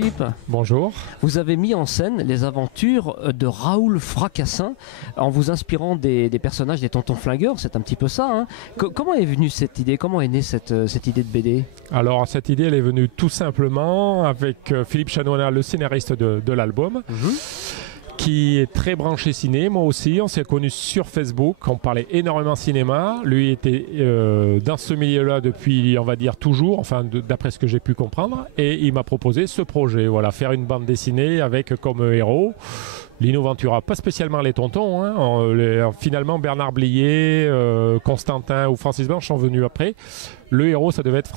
Philippe. Bonjour. Vous avez mis en scène les aventures de Raoul Fracassin en vous inspirant des personnages des Tontons Flingueurs, c'est un petit peu ça. Hein. Comment est venue cette idée? Comment est née cette idée de BD? Alors cette idée elle est venue tout simplement avec Philippe Chanoina, le scénariste de l'album. Qui est très branché ciné, moi aussi, on s'est connus sur Facebook, on parlait énormément cinéma, lui était dans ce milieu-là depuis, on va dire, toujours, enfin d'après ce que j'ai pu comprendre, et il m'a proposé ce projet, voilà, faire une bande dessinée avec comme héros Lino Ventura, pas spécialement les tontons, hein, finalement Bernard Blier, Constantin ou Francis Blanche sont venus après, le héros ça devait être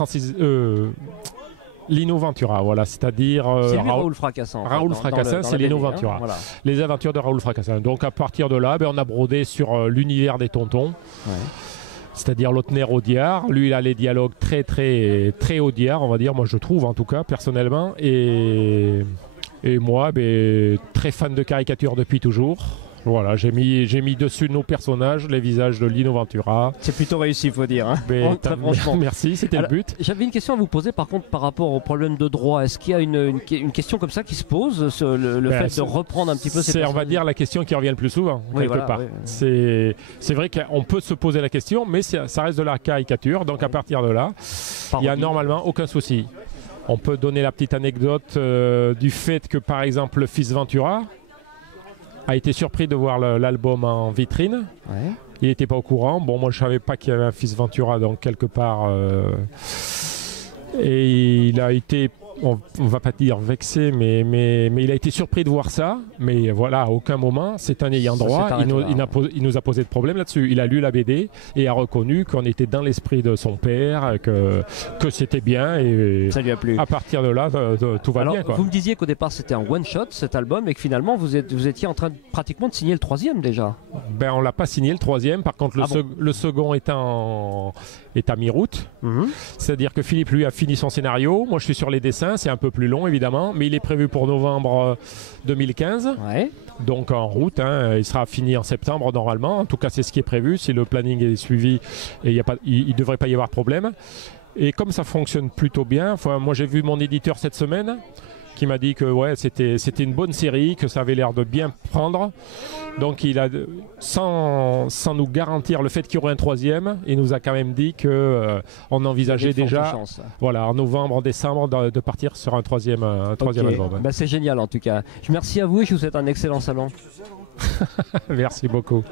Lino Ventura, voilà, c'est-à-dire c'est Raoul Fracassin. Raoul Fracassin, c'est Lino Ventura. Hein, voilà. Les aventures de Raoul Fracassin. Donc à partir de là, on a brodé sur l'univers des tontons. Ouais. C'est-à-dire Lautner Audiard. Lui, il a les dialogues très Audiard, on va dire, moi je trouve en tout cas, personnellement. Et moi, très fan de caricature depuis toujours. Voilà, j'ai mis dessus nos personnages, les visages de Lino Ventura. C'est plutôt réussi, il faut dire. Hein. Très franchement. Merci, c'était le but. J'avais une question à vous poser par contre par rapport au problème de droit. Est-ce qu'il y a une question comme ça qui se pose, le fait de reprendre un petit peu ces personnages? C'est, on va dire, la question qui revient le plus souvent, quelque part. Oui. C'est vrai qu'on peut se poser la question, mais ça reste de la caricature. Donc à partir de là, il n'y a normalement aucun souci. On peut donner la petite anecdote du fait que, par exemple, le fils Ventura a été surpris de voir l'album en vitrine. Ouais. Il n'était pas au courant. Bon, moi, je ne savais pas qu'il y avait un fils Ventura, donc quelque part. Et il a été, on ne va pas dire vexé, mais il a été surpris de voir ça. Mais voilà, à aucun moment, c'est un ayant droit. Il nous a posé de problème là-dessus. Il a lu la BD et a reconnu qu'on était dans l'esprit de son père, que c'était bien. Et ça lui a plu. À partir de là, tout va bien. Quoi. Vous me disiez qu'au départ, c'était un one-shot, cet album, et que finalement, vous étiez en train pratiquement de signer le 3e déjà. On ne l'a pas signé le 3e. Par contre, le second est à mi-route. C'est-à-dire que Philippe, lui, a fini son scénario. Moi, je suis sur les dessins. C'est un peu plus long, évidemment. Mais il est prévu pour novembre 2015. Ouais. Donc, en route. Hein, il sera fini en septembre, normalement. En tout cas, c'est ce qui est prévu. Si le planning est suivi, il ne devrait pas y avoir de problème. Et comme ça fonctionne plutôt bien, moi, j'ai vu mon éditeur cette semaine qui m'a dit que c'était une bonne série, que ça avait l'air de bien prendre. Donc il a, sans nous garantir le fait qu'il y aurait un 3e, il nous a quand même dit qu'on envisageait déjà en novembre, en décembre de partir sur un 3e album. C'est génial en tout cas. Merci à vous et je vous souhaite un excellent salon. Merci beaucoup.